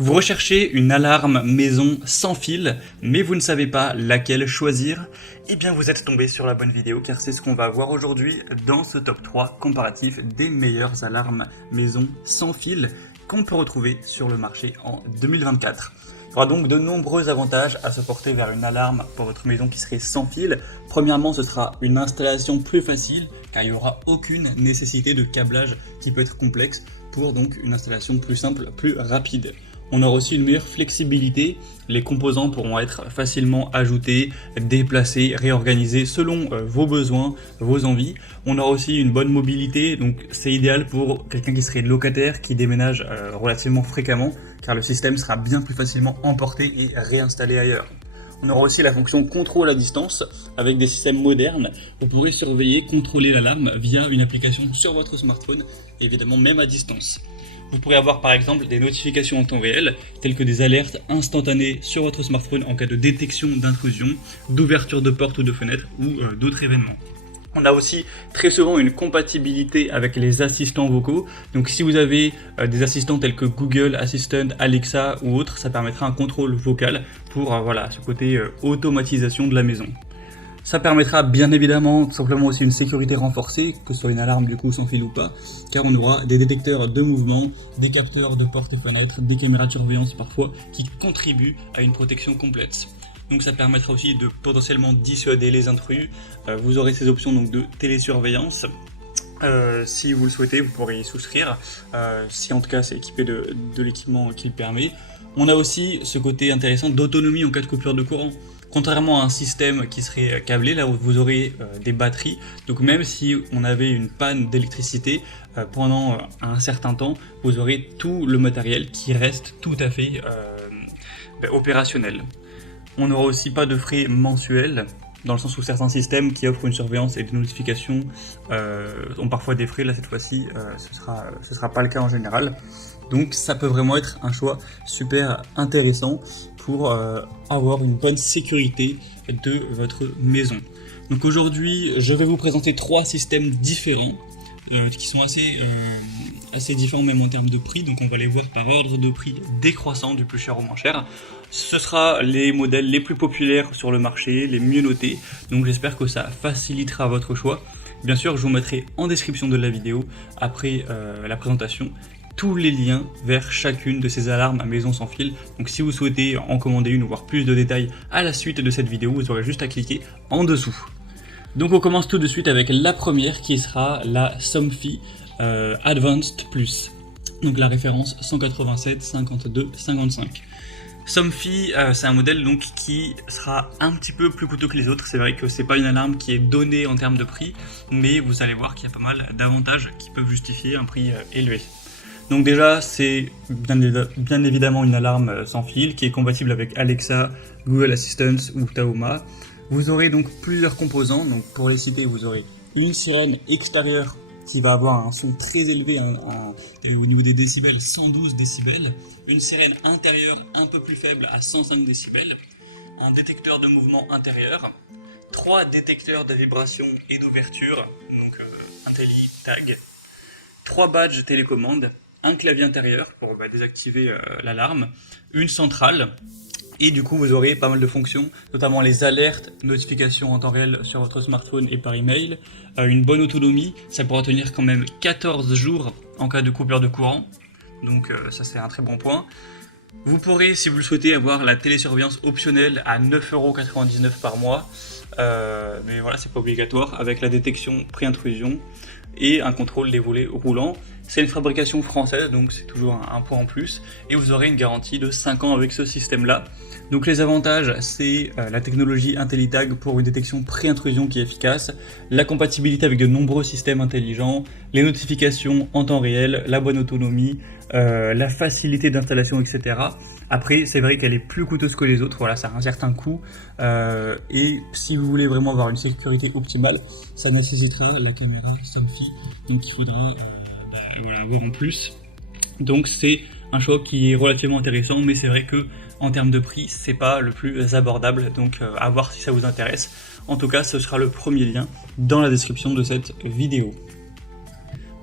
Vous recherchez une alarme maison sans fil, mais vous ne savez pas laquelle choisir? Eh bien vous êtes tombé sur la bonne vidéo car c'est ce qu'on va voir aujourd'hui dans ce top 3 comparatif des meilleures alarmes maison sans fil qu'on peut retrouver sur le marché en 2024. Il y aura donc de nombreux avantages à se porter vers une alarme pour votre maison qui serait sans fil. Premièrement, ce sera une installation plus facile car il n'y aura aucune nécessité de câblage qui peut être complexe pour donc une installation plus simple, plus rapide. On aura aussi une meilleure flexibilité, les composants pourront être facilement ajoutés, déplacés, réorganisés selon vos besoins, vos envies. On aura aussi une bonne mobilité, donc c'est idéal pour quelqu'un qui serait locataire, qui déménage relativement fréquemment, car le système sera bien plus facilement emporté et réinstallé ailleurs. On aura aussi la fonction contrôle à distance avec des systèmes modernes. Vous pourrez surveiller, contrôler l'alarme via une application sur votre smartphone, évidemment même à distance. Vous pourrez avoir par exemple des notifications en temps réel, telles que des alertes instantanées sur votre smartphone en cas de détection d'intrusion, d'ouverture de porte ou de fenêtre ou d'autres événements. On a aussi très souvent une compatibilité avec les assistants vocaux. Donc si vous avez des assistants tels que Google Assistant, Alexa ou autres, ça permettra un contrôle vocal pour ce côté automatisation de la maison. Ça permettra bien évidemment tout simplement aussi une sécurité renforcée, que ce soit une alarme du coup sans fil ou pas, car on aura des détecteurs de mouvement, des capteurs de porte-fenêtre, des caméras de surveillance parfois, qui contribuent à une protection complète. Donc ça permettra aussi de potentiellement dissuader les intrus. Vous aurez ces options donc de télésurveillance. Si vous le souhaitez, vous pourrez y souscrire, si en tout cas c'est équipé de l'équipement qui le permet. On a aussi ce côté intéressant d'autonomie en cas de coupure de courant. Contrairement à un système qui serait câblé, là où vous aurez des batteries, donc même si on avait une panne d'électricité pendant un certain temps, vous aurez tout le matériel qui reste tout à fait opérationnel. On n'aura aussi pas de frais mensuels, dans le sens où certains systèmes qui offrent une surveillance et des notifications ont parfois des frais. Là cette fois-ci, ce sera pas le cas en général. Donc ça peut vraiment être un choix super intéressant pour avoir une bonne sécurité de votre maison. Donc aujourd'hui, je vais vous présenter 3 systèmes différents qui sont assez différents même en termes de prix. Donc on va les voir par ordre de prix décroissant, du plus cher au moins cher. Ce sera les modèles les plus populaires sur le marché, les mieux notés. Donc j'espère que ça facilitera votre choix. Bien sûr, je vous mettrai en description de la vidéo, après la présentation, tous les liens vers chacune de ces alarmes à maison sans fil. Donc si vous souhaitez en commander une ou voir plus de détails à la suite de cette vidéo, vous aurez juste à cliquer en dessous. Donc on commence tout de suite avec la première qui sera la Somfy Advanced Plus. Donc la référence 187 52 55. Somfy, c'est un modèle donc qui sera un petit peu plus coûteux que les autres. C'est vrai que c'est pas une alarme qui est donnée en termes de prix, mais vous allez voir qu'il y a pas mal d'avantages qui peuvent justifier un prix élevé. Donc déjà, c'est bien évidemment une alarme sans fil qui est compatible avec Alexa, Google Assistant ou Tahoma. Vous aurez donc plusieurs composants. Donc pour les citer, vous aurez une sirène extérieure qui va avoir un son très élevé au niveau des décibels, 112 décibels. Une sirène intérieure un peu plus faible à 105 décibels. Un détecteur de mouvement intérieur. 3 détecteurs de vibration et d'ouverture, donc IntelliTag. 3 badges télécommande. Un clavier intérieur pour désactiver l'alarme, une centrale, et du coup vous aurez pas mal de fonctions, notamment les alertes, notifications en temps réel sur votre smartphone et par email, une bonne autonomie, ça pourra tenir quand même 14 jours en cas de coupure de courant, donc ça c'est un très bon point. Vous pourrez, si vous le souhaitez, avoir la télésurveillance optionnelle à 9,99 € par mois, mais voilà, c'est pas obligatoire, avec la détection pré-intrusion et un contrôle des volets roulants. C'est une fabrication française, donc c'est toujours un point en plus, et vous aurez une garantie de 5 ans avec ce système-là. Donc les avantages, c'est la technologie IntelliTag pour une détection pré-intrusion qui est efficace, la compatibilité avec de nombreux systèmes intelligents, les notifications en temps réel, la bonne autonomie, la facilité d'installation, etc. Après, c'est vrai qu'elle est plus coûteuse que les autres, voilà, ça a un certain coût, et si vous voulez vraiment avoir une sécurité optimale, ça nécessitera la caméra Somfy, donc il faudra avoir en plus. Donc c'est un choix qui est relativement intéressant, mais c'est vrai que en termes de prix, c'est pas le plus abordable, donc à voir si ça vous intéresse. En tout cas, ce sera le premier lien dans la description de cette vidéo.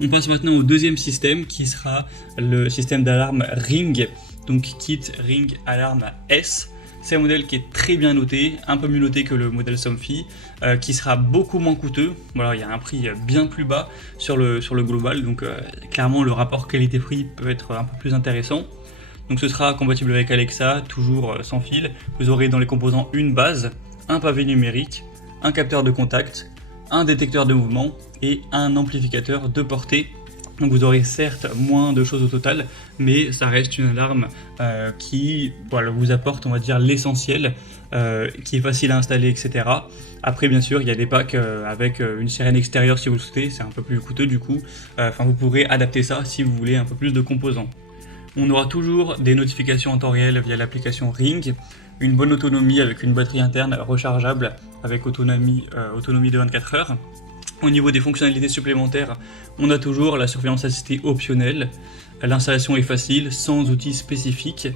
On passe maintenant au deuxième système qui sera le système d'alarme Ring. donc Kit Ring Alarm S. C'est un modèle qui est très bien noté, un peu mieux noté que le modèle Somfy, qui sera beaucoup moins coûteux. Voilà, il y a un prix bien plus bas sur le global, donc clairement le rapport qualité-prix peut être un peu plus intéressant. Donc ce sera compatible avec Alexa, toujours sans fil. Vous aurez dans les composants une base, un pavé numérique, un capteur de contact, un détecteur de mouvement et un amplificateur de portée. Donc vous aurez certes moins de choses au total, mais ça reste une alarme qui vous apporte, on va dire, l'essentiel, qui est facile à installer, etc. Après, bien sûr, il y a des packs avec une sirène extérieure si vous le souhaitez, c'est un peu plus coûteux du coup. Vous pourrez adapter ça si vous voulez un peu plus de composants. On aura toujours des notifications en temps réel via l'application Ring, une bonne autonomie avec une batterie interne rechargeable avec autonomie de 24 heures. Au niveau des fonctionnalités supplémentaires, on a toujours la surveillance assistée optionnelle. L'installation est facile, sans outils spécifiques,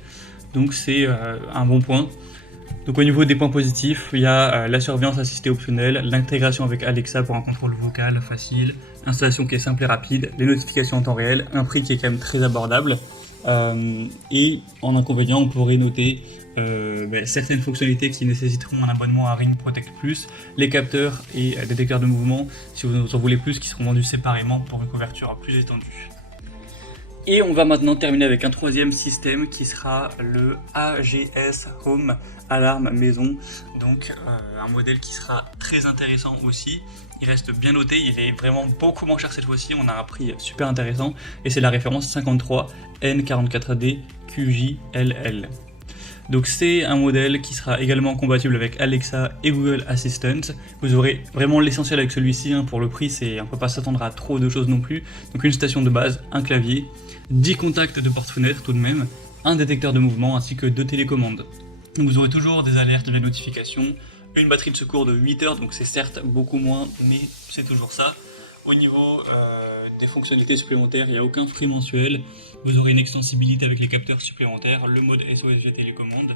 donc c'est un bon point. Donc au niveau des points positifs, il y a la surveillance assistée optionnelle, l'intégration avec Alexa pour un contrôle vocal facile, l'installation qui est simple et rapide, les notifications en temps réel, un prix qui est quand même très abordable. Et en inconvénient, on pourrait noter certaines fonctionnalités qui nécessiteront un abonnement à Ring Protect Plus, les capteurs et détecteurs de mouvement, si vous en voulez plus, qui seront vendus séparément pour une couverture plus étendue. Et on va maintenant terminer avec un troisième système qui sera le AGS Home Alarme Maison, donc un modèle qui sera très intéressant aussi. Il reste bien noté, il est vraiment beaucoup moins cher cette fois-ci, on a un prix super intéressant et c'est la référence 53N44D QJLL. Donc c'est un modèle qui sera également compatible avec Alexa et Google Assistant. Vous aurez vraiment l'essentiel avec celui-ci, pour le prix, on ne peut pas s'attendre à trop de choses non plus. Donc une station de base, un clavier, 10 contacts de porte-fenêtre tout de même, un détecteur de mouvement ainsi que 2 télécommandes. Donc vous aurez toujours des alertes, des notifications, une batterie de secours de 8 heures, donc c'est certes beaucoup moins, mais c'est toujours ça. Au niveau des fonctionnalités supplémentaires, il n'y a aucun frais mensuel. Vous aurez une extensibilité avec les capteurs supplémentaires, le mode SOS via télécommande.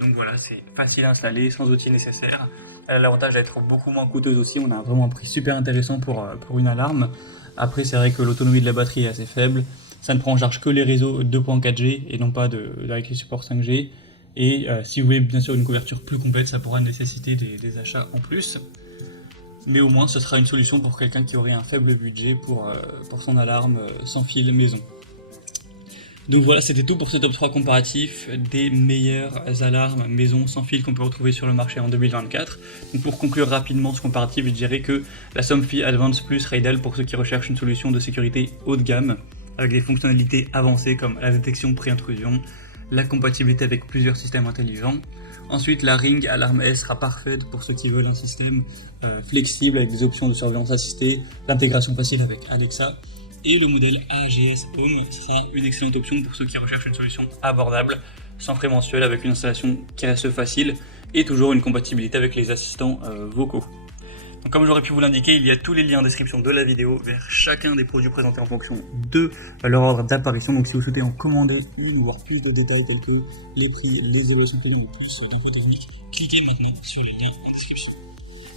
Donc voilà, c'est facile à installer, sans outils nécessaires. Elle a l'avantage d'être beaucoup moins coûteuse aussi. On a vraiment un prix super intéressant pour une alarme. Après, c'est vrai que l'autonomie de la batterie est assez faible. Ça ne prend en charge que les réseaux 2.4G et non pas avec les supports 5G. Et si vous voulez bien sûr une couverture plus complète, ça pourra nécessiter des achats en plus. Mais au moins, ce sera une solution pour quelqu'un qui aurait un faible budget pour son alarme sans fil maison. Donc voilà, c'était tout pour ce top 3 comparatif des meilleures alarmes maison sans fil qu'on peut retrouver sur le marché en 2024. Donc pour conclure rapidement ce comparatif, je dirais que la Somfy Advance Plus sera idéale pour ceux qui recherchent une solution de sécurité haut de gamme, avec des fonctionnalités avancées comme la détection pré-intrusion, la compatibilité avec plusieurs systèmes intelligents. Ensuite, la Ring Alarm S sera parfaite pour ceux qui veulent un système flexible avec des options de surveillance assistée, l'intégration facile avec Alexa. Et le modèle AGS Home sera une excellente option pour ceux qui recherchent une solution abordable, sans frais mensuels, avec une installation qui reste facile et toujours une compatibilité avec les assistants vocaux. Donc, comme j'aurais pu vous l'indiquer, il y a tous les liens en description de la vidéo vers chacun des produits présentés en fonction de leur ordre d'apparition. Donc si vous souhaitez en commander une ou voir plus de détails tels que les prix, les évaluations clients et plus d'infos techniques, cliquez maintenant sur le lien en description.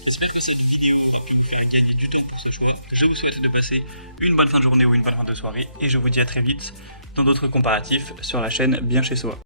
J'espère que cette vidéo a pu vous faire gagner du temps pour ce choix. Je vous souhaite de passer une bonne fin de journée ou une bonne fin de soirée et je vous dis à très vite dans d'autres comparatifs sur la chaîne Bien Chez Soi.